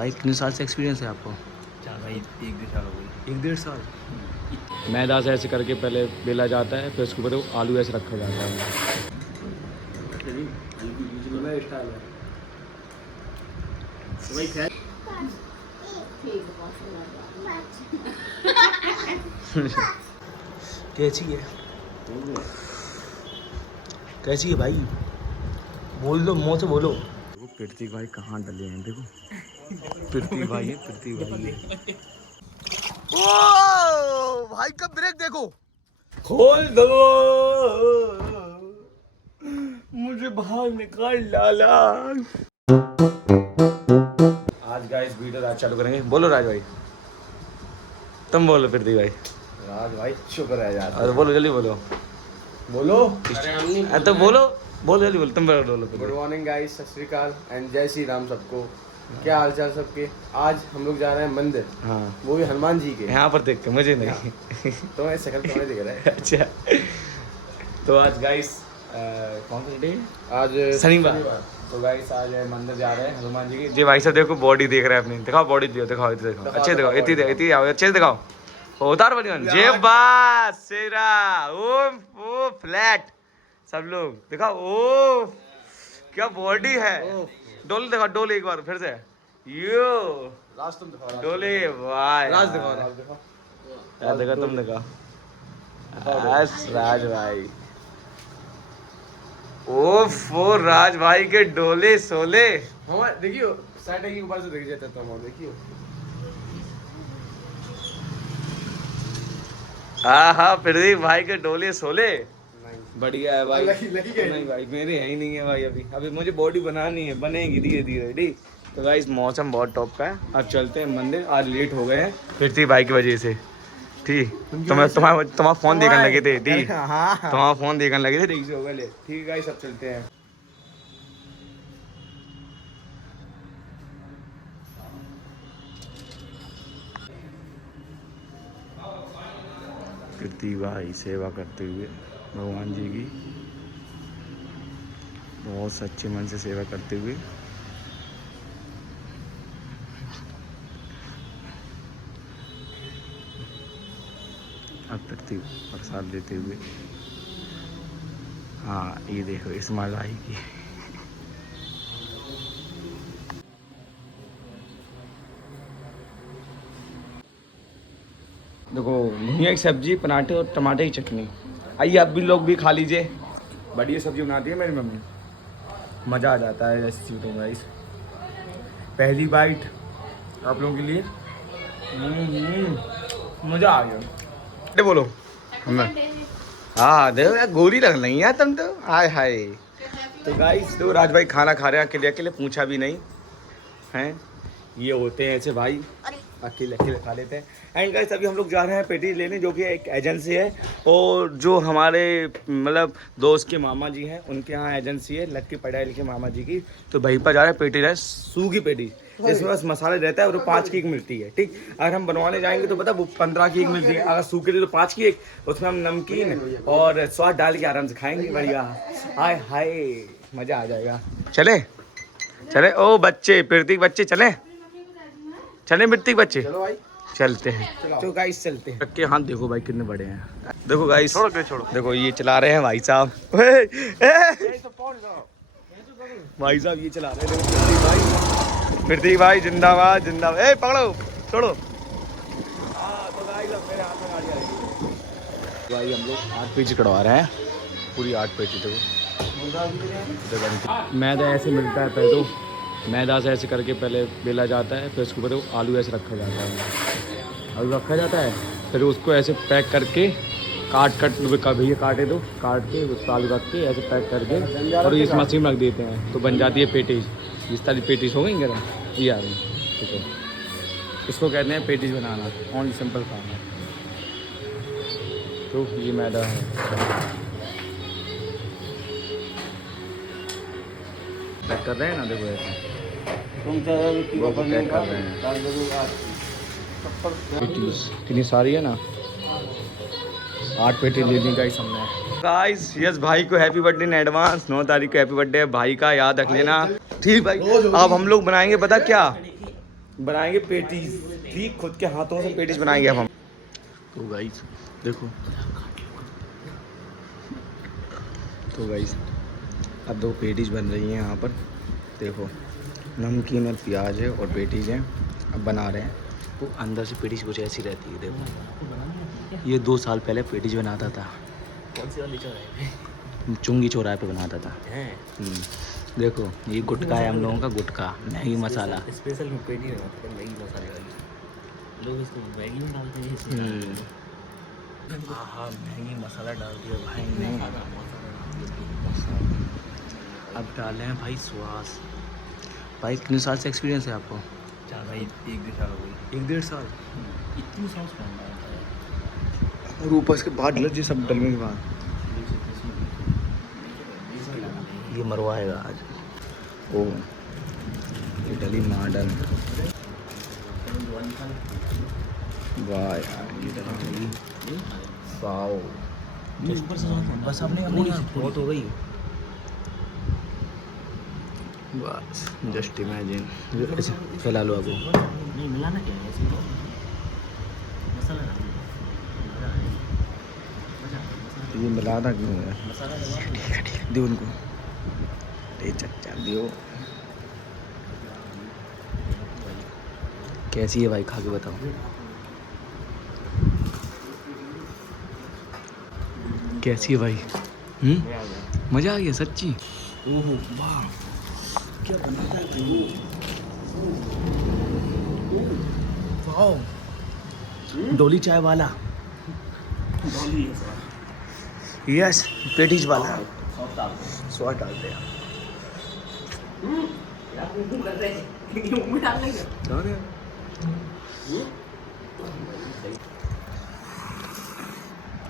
भाई कितने साल से एक्सपीरियंस है आपको? भाई 1-1.5 साल हो गई। 1-1.5 साल। मैदा से ऐसे करके पहले बेला जाता है, फिर उसके ऊपर आलू ऐसे रखा जाता है। स्टाइल है तो भाई खैर कैसी है? कैसी है भाई? बोल दो, मुँह से बोलो। देखो प्रतीक भाई कहाँ डले हैं, देखो प्रतीक भाई है, प्रतीक भाई है। ओ भाई का ब्रेक देखो, खोल दो, मुझे बाहर निकाल डाला। आज गाइस वीडियो राज चालू करेंगे। बोलो राज भाई, तुम बोलो प्रतीक भाई। राज भाई शुक्र है यार। अरे बोलो जल्दी बोलो, बोलो। तो बोलो बोलो जल्दी बोलो, तुम बोलो। गुड मॉर्निंग गाइस, सत श्री अकाल एंड जय श्री राम सबको। क्या हाल चाल सबके? आज हम लोग जा रहे हैं मंदिर, हाँ वो भी हनुमान जी के। यहाँ पर देख के मुझे नहीं तो मैं शक्ल तो नहीं दिख रहा है। अच्छा तो आज गाइस कौन सा डे है? आज शनिवार। तो गाइस आज मंदिर जा रहे हैं हनुमान जी की। जी भाई साहब देखो बॉडी देख रहे हैं अपनी, दिखाओ बॉडी, दिखाओ इतनी दिखाओ, अच्छे दिखाओ, इतनी अच्छे से दिखाओ। उतार बनी जे बास सेरा ओम ओ फ्लैट सब लोग दिखाओ। ओ क्या बॉडी है। डोले दिखाओ, डोले एक बार फिर से। यो राज तुम दिखाओ। डोले वाह राज दिखाओ, राज दिखाओ। यार देखो तुम दिखाओ। बस राज भाई, ओफ ओ राज भाई के डोले सोले। हमारे देखियो साइड के ऊपर से देख जाता तो हम देखियो। हाँ हाँ प्रदीप भाई के डोले सोले नहीं बढ़िया है भाई। लगी गई। नहीं भाई मेरे है ही नहीं है भाई, अभी अभी मुझे बॉडी बनानी है, बनेगी धीरे धीरे ठीक। तो भाई मौसम बहुत टॉप का है, अब चलते हैं मंदिर। आज लेट हो गए हैं प्रदीप भाई की वजह से ठीक। तुम्हारा फोन देखने लगे थे ठीक, हाँ तुम्हारा फोन देखने लगे थे ठीक से हो गए। ठीक है गाइस, सब चलते हैं। प्रदीप भाई सेवा करते हुए भगवान जी की, बहुत सच्चे मन से सेवा करते हुए। अब प्रदीप प्रसाद देते हुए। हाँ ये देखो इस मलाई की। देखो घुइयाँ की सब्जी, पराठे और टमाटर की चटनी। आइए आप भी लोग भी खा लीजिए, बढ़िया सब्जी बनाती है मेरी मम्मी, मज़ा आ जाता है ऐसी चीज़ों में। इस पहली बाइट आप लोगों के लिए। मज़ा आ गया। अरे बोलो हाँ देखो यार गोरी लग रही यार तुम तो, हाय हाय। तो गाइस तो राज भाई खाना खा रहे हैं अकेले अकेले, पूछा भी नहीं हैं। ये होते हैं ऐसे भाई, अकेले अकेले खा लेते हैं। एंड गाइस अभी हम लोग जा रहे हैं पेटी लेने, जो कि एक एजेंसी है और जो हमारे मतलब दोस्त के मामा जी हैं उनके यहाँ एजेंसी है लक्की पटेल के मामा जी की। तो वहीं पर जा रहे हैं पेटी लेने, सूखी पेटी जिसमें बस मसाले रहता है और वो 5 की एक मिलती है ठीक। अगर हम बनवाने जाएंगे तो पता वो 15 की एक मिलती है, अगर सूखे लिए तो 5 की एक। उसमें हम नमकीन और स्वाद डाल के आराम से खाएंगे बढ़िया। हाय हाय मज़ा आ जाएगा। चले चले ओ बच्चे, प्रतीक बच्चे चले चले, प्रतीक बच्चे चलो भाई चलते हैं। तो गाइस चलते हैं। के हाथ देखो भाई कितने बड़े हैं, देखो गाइस छोड़ो देखो ये चला रहे हैं भाई साहब। भाई साहब ये चला रहे हैं प्रतीक भाई जिंदाबाद जिंदाबाद। ए पकड़ो छोड़ो। तो गाइस अब मेरे हाथ में गाड़ी आएगी भाई। हम लोग 8 पेटी कटवा रहे हैं, पूरी 8 पेटी। देखो मैदा ऐसे मिलता है, पहले तो मैदा से ऐसे करके पहले बेला जाता है, फिर उसके ऊपर आलू ऐसे रखा जाता है, आलू रखा जाता है, फिर उसको ऐसे पैक करके काट भैया काटे दो, काट के उस पर आलू रख के ऐसे पैक करके और इस मशीन में रख देते हैं, तो बन जाती है पेटीज। इस तरह पेटीज हो गई गर्म, ये आ गई ठीक है। इसको कहते हैं पेटीज बनाना, ओनली सिंपल काम है। तो ये मैदा है, पैक कर रहे हैं ना, देखो ऐसे पैक कर रहे हैं। पेटीज कितनी सारी है ना, 8 पेटी ले दी गाइस हमने। गाइस यस भाई को हैप्पी बर्थडे इन एडवांस। 9 तारीख को हैप्पी बर्थडे है भाई का, याद रख लेना ठीक भाई। अब हम लोग बनाएंगे पता क्या, बनाएंगे पेटीज, ठीक खुद के हाथों से पेटीज बनाएंगे अब हम। तो गाइस देखो, तो गाइस अब 2 पेटीज बन रही हैं यहाँ पर। देखो नमकीन और प्याज है और पेटीज हैं, अब बना रहे हैं। वो अंदर से पेटीज कुछ ऐसी रहती है। देखो ये 2 साल पहले पेटीज बनाता था। कौन सी वाली चौराहे चुंगी चौराहे पे बनाता था। पे? देखो ये गुटका है हम लोगों का, गुटका मैगी मसाला। स्पेशल में पेटी बनाते हैं मैगी मसाले वाली। लोग इसको मैगी में डालते हैं इसमें। हाँ मैगी मसाला डाल दिया भाई ने। अब डाले हैं भाई स्वास। भाई कितने साल से एक्सपीरियंस है आपको? चार भाई 1-1.5 साल हो गई। 1-1.5 साल। इतनी सॉस कौन डालता है? और ऊपर इसके बाद लग सब डलने के बाद ये मरवाएगा आज। ओ ये डली मॉडल। वाह यार ये डली वाओ। ऊपर से बस आपने अपनी बहुत हो गई। बस जस्ट इमेजिन। फैला लो आपको। नहीं मिलाना क्या है इसमें? मसाला डाल ये मिलाना क्यों है? मसाला डाल। ठीक है दियो उनको। अरे चचा दियो। कैसी है भाई, खा के बताओ कैसी है भाई। मज़ा आ गया सच्ची। ओहो वाह क्या बनाता है तू। वाह डोली चाय वाला। डॉली है सर। यस पेटीज वाला। सॉस डाल दो। स्वाद डालते हैं। यार वो कर रहे हैं कि मुंह में डाल लेंगे।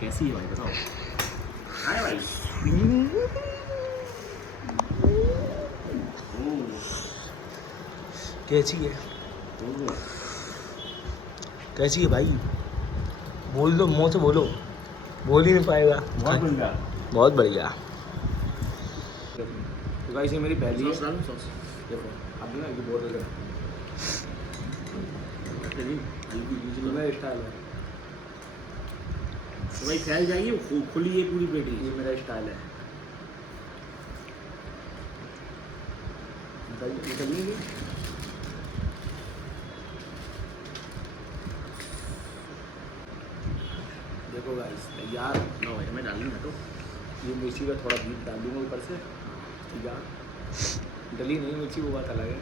कैसी है भाई बताओ? आए भाई। कैसी है? कैसी है भाई? बोल दो, मुँह से बोलो। बोल ही नहीं पाएगा। बहुत बढ़िया। बहुत बढ़िया। तो गाइस ये मेरी पहली है। Sauce sauce. देखो अब ना ये बोल रहे मेरा स्टाइल है। तो भाई फैल जाएगी खुली है पूरी पेटी। ये मेरा स्टाइल है। निकलेंगे। देखो गाइस तैयार। लो भाई मैं डालूंगा तो। ये मिर्ची का थोड़ा बीट डाल दूंगा ऊपर से। ठीक है डली नहीं मिर्ची, वो बात अलग है।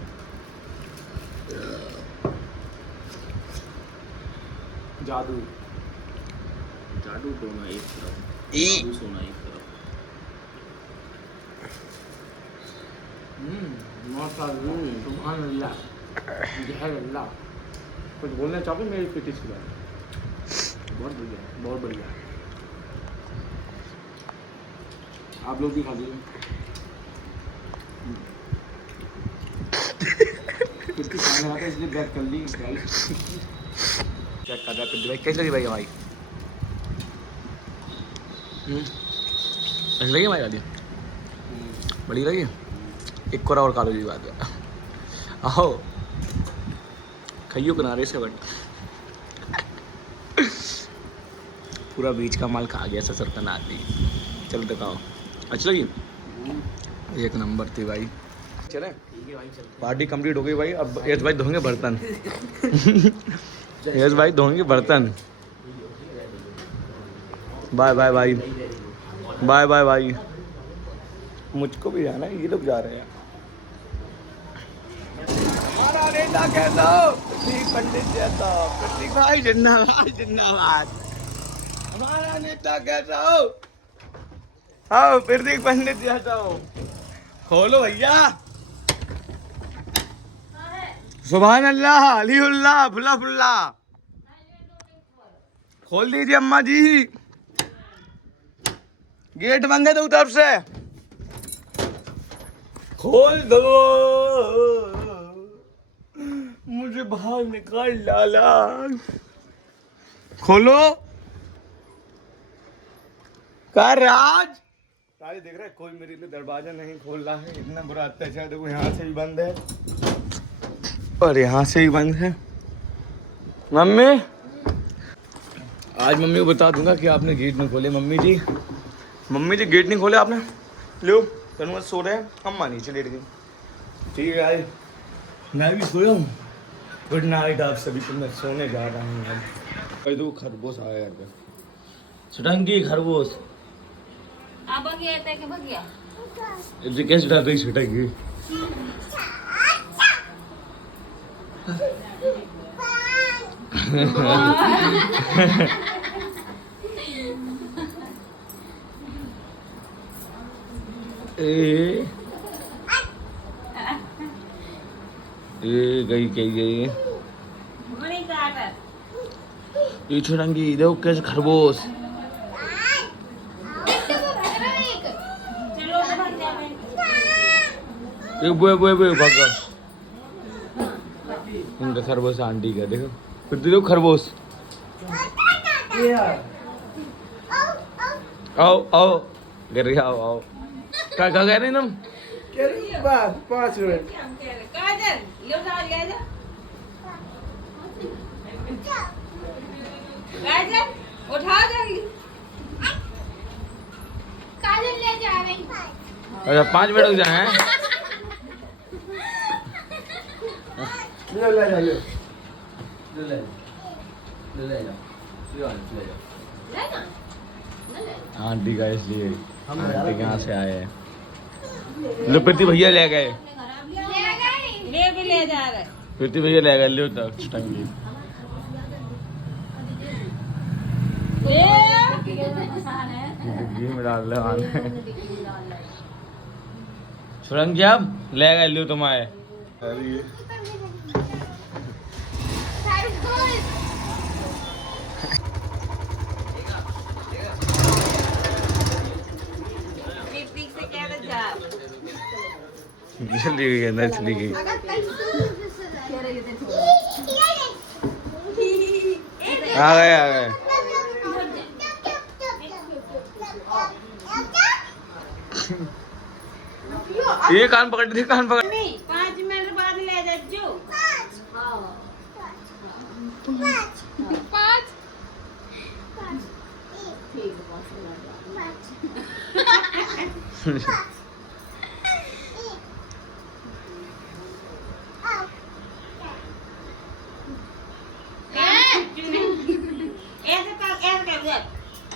जादू जादू टोना एक तरफ, जादू सोना एक तरफ। सुभान अल्लाह जहर अल्लाह। कुछ बोलना चाहोगे मेरी पेटीज के बारे में? बहुत बढ़िया, बहुत बढ़िया। आप लोग भी खा लीजिए। कुछ खाने आता है इसलिए बैक कर ली। चेक कर रहा है भाई, कैसी लगी भाई हमारी? ऐसी लगी हमारी गाड़ी? बड़ी लगी? एक कोरा और कालो जी बात है। आओ खाइयो किनारे से बट पूरा बीच का माल खा गया ससुर का नाती। चलो दिखाओ अच्छी लगी? एक नंबर थी भाई। चले ठीक है भाई चलते पार्टी कंप्लीट हो गई भाई। अब यश भाई धोएंगे बर्तन। यश भाई धोएंगे बर्तन। बाय बाय भाई, बाय बाय भाई। मुझको भी जाना है, ये लोग जा रहे हैं। हमारा नेता कैसा हो? प्रतीक पंडित जैसा। प्रतीक भाई जिंदाबाद जिंदाबाद। हमारा नेता कैसा हो? हाँ प्रतीक पंडित जैसा हो। खोलो भैया। सुभान अल्लाह अलीउल्लाह फुल्ला फुल्ला। खोल दीजिए अम्मा जी, गेट बंद है दो तरफ से। खोल दो, मुझे बाहर निकाल डाला। खोलो। का राज ताली देख रहा है, कोई मेरे लिए दरवाजा नहीं खोल रहा है। इतना बुरा अत्याचार। देखो यहाँ से भी बंद है। और यहाँ से ही बंद है। मम्मी, आज मम्मी को बता दूंगा कि आपने गेट नहीं खोले। मम्मी जी गेट नहीं खोले आपने। लो कन्वर सो रहे हैं, हम नीचे लेट गए। ठीक है भाई, मैं भी सोया हूँ। गुड नाइट आप सभी को, मैं सोने जा रहा हूँ। भाई तो खरगोश आया यार, छुटंगी खरगोश कैसे डर रही छुटंगी। गई ये छुटंगी, देखो कैसे खरगोश। बुए भागा उनका खरगोश आंटी का। देखो फिर देखो खरगोश। आओ गिर गया। आओ क्या कह रहे तुम? 5 मिनट। उठा जाएगी। काजल ले जा रही। अच्छा 5 मिनट हो जाए हैं। आंटी का इसलिए आंटी के यहाँ से आए हैं। लो प्रीति भैया ले गए। ले जा रहे। प्रीति भैया ले गए। लो तक छुटंगी। घी में डाल छुटंगी अब ले गए। लो तुम आए। चली गई अंदर, चली गई। आ गए। ये कान पकड़ दी, कान पकड़। 5 मिनट बाद ले जाओ। 5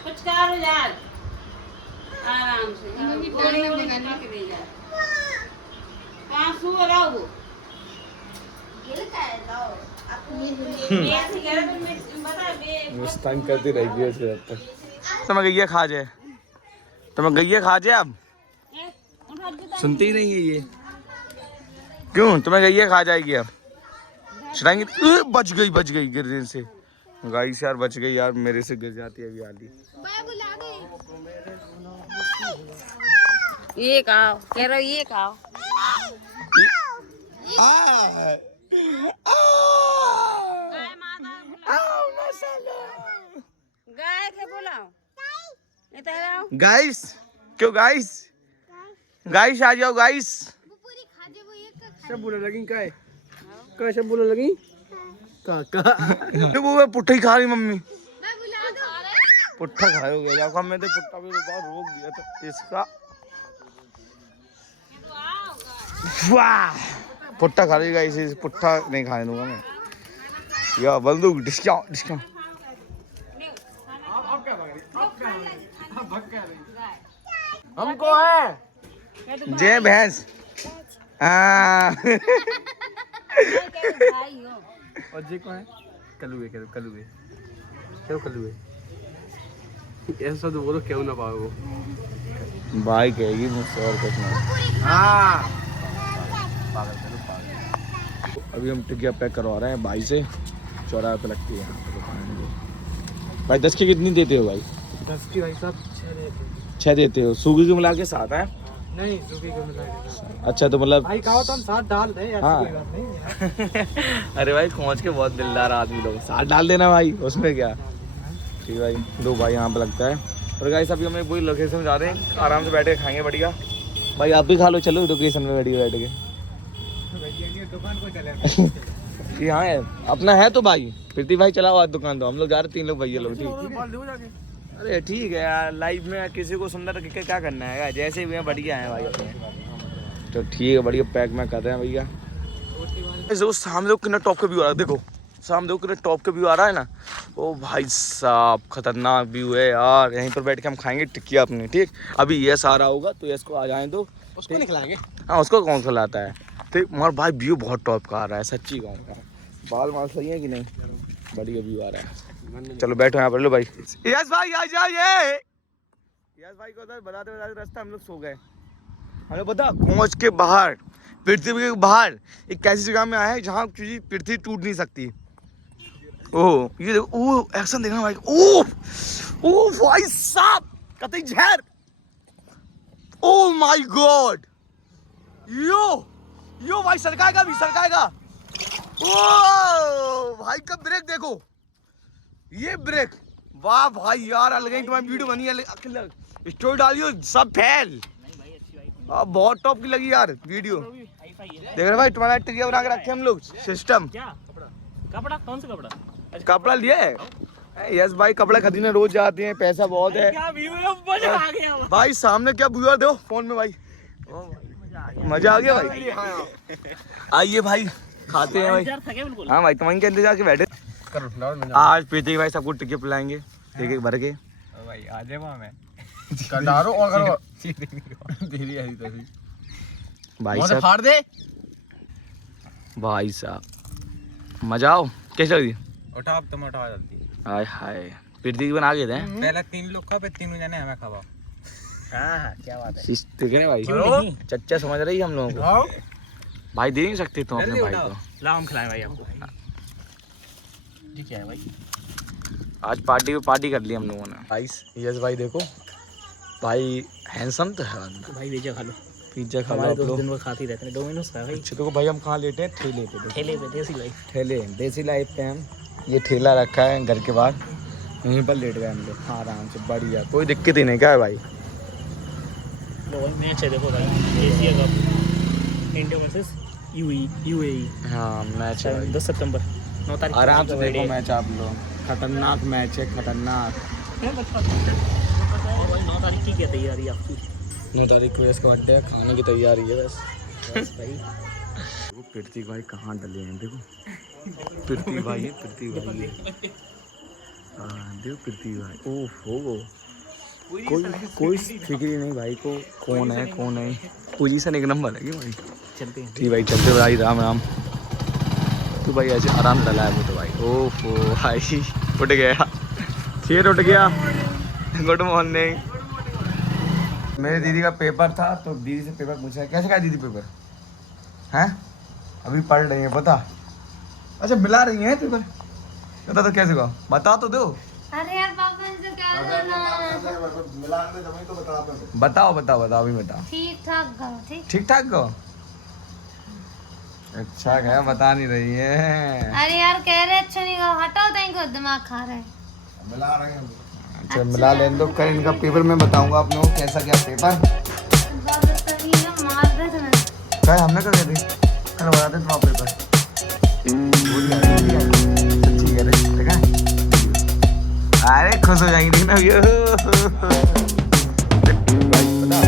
कुछ करो यार आराम से। कहाँ सो रहा हो? तंग करती रहेगी ऐसे तब तक। तुम्हें गैया खा जाए, तुम्हें गैया खा जाए। अब सुनती ही नहीं है ये। क्यों? तुम्हें गैया खा जाएगी अब। छुड़ाएंगे। बच गई गिरने से। गाइस यार बच गई यार, मेरे से गिर जाती है अभी आली। ये खाओ, कह रहा ये खाओ। गाय के बुलाओ। गाइस क्यों गाइस? गाइस आ जाओ गाइस। सब बोला लगी काय? काय सब बोला लगी? काका तो वो पुट्ठा ही खा रही मम्मी। पुट्ठा खाए हो गया। जाओ मैं तो पुट्ठा भी बहुत रोक दिया था इसका। वाह पुट्ठा खा रही गाइस। इस पुट्ठा नहीं खाने दूंगा मैं। या बंदूक डिस्काउंट। हमको है जय भैंस। और जे को है कलुए। क्यों कलुए? ऐसा तो बोलो क्यों ना पाओ। भाई कहेगी मुझसे और कुछ नहीं। हाँ अभी हम टिकिया पैक करवा रहे हैं भाई से। 14 पे लगती है यहाँ पे दुकान। भाई 10 की कितनी देते हो भाई? 10 की भाई साहब 6 देते हो। सूखी को मिला के 7 है। नहीं सूखी को मिला के। अच्छा तो मतलब भाई कहो तो हम 7 डाल दें यार। हाँ। कोई बात नहीं। अरे भाई पहुँच के बहुत दिलदार आदमी लोग। 7 डाल देना भाई, उसमें क्या। ठीक भाई 2 भाई यहाँ पे लगता है। और गाइस अभी हमें वही लोकेशन में जा रहे हैं। आराम से बैठ के खाएंगे बढ़िया। भाई आप भी खा लो, चलो लोकेशन में बैठ के। दुकान को चले ये हाँ है अपना है तो भाई। प्रीति भाई चलाओ आज दुकान, तो हम लोग जा रहे 3 लोग भैया लोग। ठीक अरे ठीक है यार, लाइफ में किसी को सुंदर रख के क्या करना है यार, जैसे भी हैं बढ़िया है भाई अपने। तो ठीक है बढ़िया पैक में कर रहे हैं भैया। जो सामने देखो कितना टॉप का व्यू आ रहा है, देखो सामने देखो कितना टॉप का व्यू आ रहा है ना। ओ भाई साहब खतरनाक व्यू है यार। यहीं पर बैठ के हम खाएंगे टिक्किया अपनी। ठीक अभी यस आ रहा होगा तो यस को आ जाए दो, उसको नहीं खिलाएंगे। हाँ उसको कौन खिलाता है। ठीक मगर भाई व्यू बहुत टॉप का आ रहा है सच्ची गाँव का। बाल माल सही है कि नहीं, बढ़िया व्यू आ रहा है। चलो बैठो यहाँ पर। लो भाई यस भाई आ जाइए। यस भाई को बताते बताते रास्ता हम लोग सो गए। हमें पता पहुँच के बाहर पृथ्वी के बाहर एक ऐसी जगह में आया है जहाँ पृथ्वी टूट नहीं सकती। ओह ये देखो, ओह एक्शन देखना भाई। ओह ओह भाई साहब कतई जहर। ओह माय गॉड यो भाई सरकाएगा भी सरकाएगा। ओह भाई का ब्रेक देखो, ये ब्रेक वाह भाई यार अलग ही तुम्हारी वीडियो बनी है। स्टोरी डालियो सब फैल। बहुत टॉप की लगी यार वीडियो। देख रहे भाई तुम्हारा टिकिया बना के रखे हम लोग सिस्टम। क्या कपड़ा कौन सा कपड़ा? कपड़ा लिए है यस भाई, कपड़ा खरीदने रोज जाते हैं, पैसा बहुत है। क्या व्यू है, मजा आ गया भाई सामने क्या व्यू है दो फोन में भाई। मजा आ गया भाई। आइए भाई खाते हैं भाई। हाँ भाई तुम्हारे के इंतजार के बैठे। आज प्रीति भाई सबको टिकट पिलाएंगे एक एक भर के। भाई आ जाए वहाँ मैं डारो और करो तेरी ऐसी तैसी भाई मुंह से साहब फाड़ दे। भाई साहब मजा आओ। कैसे लगी? उठा अब तुम उठा जल्दी। हाय हाय प्रीति की बना के दें। पहले 3 लोग खा फिर 3 जने हमें खावा। हाँ क्या बात है। देख रहे भाई चच्चा समझ रही है हम लोगों को। भाई दे नहीं सकते तुम अपने भाई को। लाओ हम खिलाएं भाई आपको। ठीक है भाई आज पार्टी कर ली हम लोगों ने। भाई यस भाई देखो भाई हैंडसम तो है भाई पिज्जा खा लो। पिज्जा खा लो हमारे आप दोस्त लोग। दिन भर खाते ही रहते हैं। डोमिनोज का भाई। अच्छा देखो भाई हम कहाँ लेटे हैं, ठेले पे। ठेले पे देसी भाई। ठेले देसी लाइफ पे हम ये ठेला रखा है घर के बाहर, यहीं पर लेट गए हम लोग आराम से बढ़िया, कोई दिक्कत ही नहीं। क्या है भाई लो भाई मैच है देखो भाई Asia cup India versus UAE. हाँ मैच है भाई 10 सितंबर 9 तारीख आराम से देखो मैच आप लोग। खतरनाक मैच है खतरनाक। 9 तारीख की क्या तैयारी आपकी? 9 तारीख को इसका बर्थडे है, खाने की तैयारी है बस भाई वो पृथ्वी भाई कहाँ डले हैं देखो। पृथ्वी भाई है पृथ्वी भाई है। देखो पृथ्वी भाई ओहो कोई फिक्र ही नहीं भाई को कौन है पोजीशन एक नंबर है भाई। चलते हैं ठीक भाई चलते भाई राम राम। तो भाई ऐसे आराम डला है वो तो भाई। ओहो भाई उठ गया शेर उठ गया। Good morning. मेरे दीदी का पेपर था तो दीदी से पेपर पूछा कैसे का दीदी पेपर हैं अभी पढ़ रही है बता। अच्छा मिला रही है पेपर बता तो कैसे का बता तो दो। अरे यार पापा इनसे क्या करना। बताओ अभी बताओ। ठीक ठाक गाओ ठीक ठाक गो। अच्छा गया बता नहीं रही है। अरे यार कह रहे अच्छा नहीं गाओ हटाओ तैको दिमाग खा रहे हैं। अच्छा मिला लेने दो। कल इनका पेपर मैं बताऊंगा आप लोगों को कैसा क्या पेपर। बाबा तभी ना मार दे तुम्हें। कल हमने कर दिया कल बता दे तुम्हारा पेपर। ठीक है देखा अरे खुश हो जाएंगे देखना ये भाई पता